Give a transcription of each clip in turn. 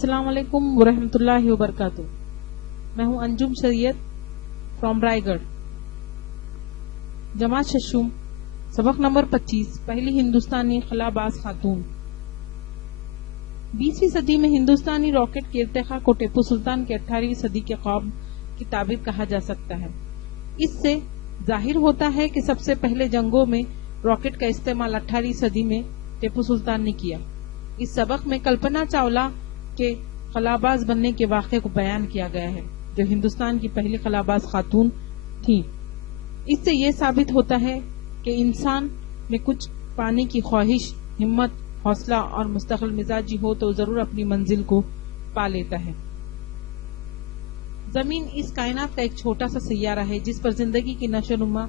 السلام علیکم ورحمۃ اللہ وبرکاتہ. میں ہوں انجم شریعت فرام رائے گڑھ. جماعت ششم سبق نمبر 25. پہلی ہندوستانی خلا باز خاتون. 20ویں صدی میں ہندوستانی راکٹ کے ارتقاء کو ٹیپو سلطان کے 18ویں صدی کے خواب کی تعبیر کہا جا سکتا ہے. اس سے ظاہر ہوتا ہے کہ سب سے پہلے جنگوں میں راکٹ کا استعمال 18ویں صدی میں ٹیپو سلطان نے کیا. اس سبق میں کلپنا چاولہ کے خلاباز بننے کے واقعے کو بیان کیا گیا ہے جو ہندوستان کی پہلی خلاباز خاتون تھی. اس سے یہ ثابت ہوتا ہے کہ انسان میں کچھ پانے کی خواہش، ہمت، حوصلہ اور مستقل مزاجی ہو تو ضرور اپنی منزل کو پا لیتا ہے. زمین اس کائنات کا ایک چھوٹا سا سیارہ ہے جس پر زندگی کی نشو و نما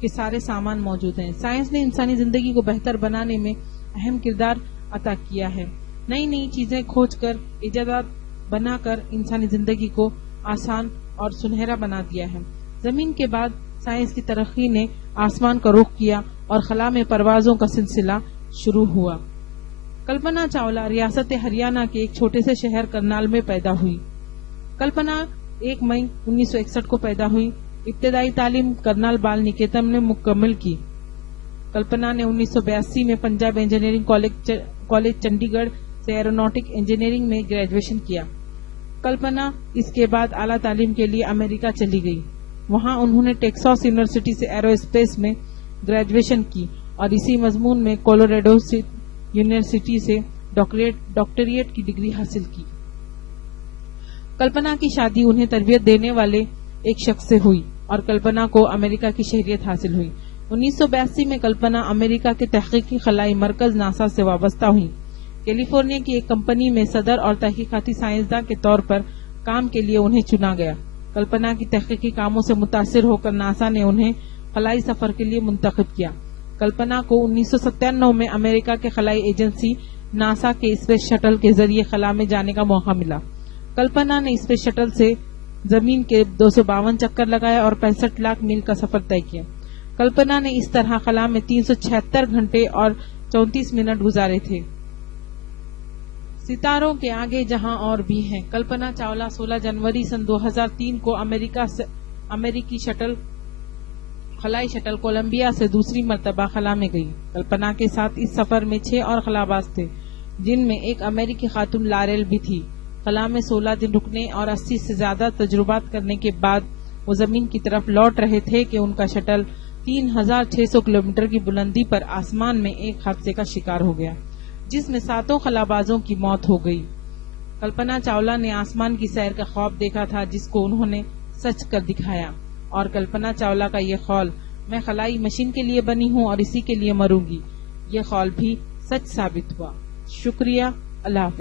کے سارے سامان موجود ہیں. سائنس نے انسانی زندگی کو بہتر بنانے میں اہم کردار عطا کیا ہے. نئی نئی چیزیں کھوج کر، ایجادات بنا کر انسانی زندگی کو آسان اور سنہرا بنا دیا ہے. زمین کے بعد سائنس کی ترقی نے آسمان کا رخ کیا اور خلا میں پروازوں کا سلسلہ شروع ہوا. کلپنا چاولہ ریاست ہریانہ کے ایک چھوٹے سے شہر کرنال میں پیدا ہوئی. کلپنا 1 مئی 1961 کو پیدا ہوئی. ابتدائی تعلیم کرنال بال نکیتن میں مکمل کی. کلپنا نے 1982 میں پنجاب انجینئرنگ کالج چنڈی گڑھ سے ایروناٹک انجینئرنگ میں گریجویشن کیا. کلپنا اس کے بعد اعلیٰ تعلیم کے لیے امریکہ چلی گئی. وہاں انہوں نے ٹیکساس یونیورسٹی سے ایرو اسپیس میں گریجویشن کی اور اسی مضمون میں کولوراڈو یونیورسٹی سے ڈاکٹریٹ کی ڈگری حاصل کی. کلپنا کی شادی انہیں تربیت دینے والے ایک شخص سے ہوئی اور کلپنا کو امریکہ کی شہریت حاصل ہوئی. 1982 میں کلپنا امریکہ کے تحقیقی خلائی مرکز ناسا سے وابستہ ہوئی. کیلیفورنیا کی ایک کمپنی میں صدر اور تحقیقاتی سائنسداں کے طور پر کام کے لیے انہیں چنا گیا. کلپنا کی تحقیقی کاموں سے متاثر ہو کر ناسا نے انہیں خلائی سفر کے لیے منتخب کیا. کلپنا کو 1997 میں امریکہ کے خلائی ایجنسی ناسا کے اسپیس شٹل کے ذریعے خلا میں جانے کا موقع ملا. کلپنا نے اسپیس شٹل سے زمین کے 252 چکر لگائے اور 65 لاکھ میل کا سفر طے کیا. کلپنا نے اس طرح خلا میں 376 گھنٹے اور 34 منٹ گزارے تھے. ستاروں کے آگے جہاں اور بھی ہیں. کلپنا چاولہ 16 جنوری سن 2003 کو امریکی خلائی شٹل کولمبیا سے دوسری مرتبہ خلا میں گئی. کلپنا کے ساتھ اس سفر میں 6 اور خلاباز تھے جن میں ایک امریکی خاتون لارل بھی تھی. خلا میں 16 دن رکنے اور 80 سے زیادہ تجربات کرنے کے بعد وہ زمین کی طرف لوٹ رہے تھے کہ ان کا شٹل 3600 کلومیٹر کی بلندی پر آسمان میں ایک حادثے کا شکار ہو گیا جس میں 7 خلابازوں کی موت ہو گئی. کلپنا چاولہ نے آسمان کی سیر کا خواب دیکھا تھا جس کو انہوں نے سچ کر دکھایا اور کلپنا چاولہ کا یہ قول میں خلائی مشین کے لیے بنی ہوں اور اسی کے لیے مروں گی، یہ قول بھی سچ ثابت ہوا. شکریہ. اللہ حافظ.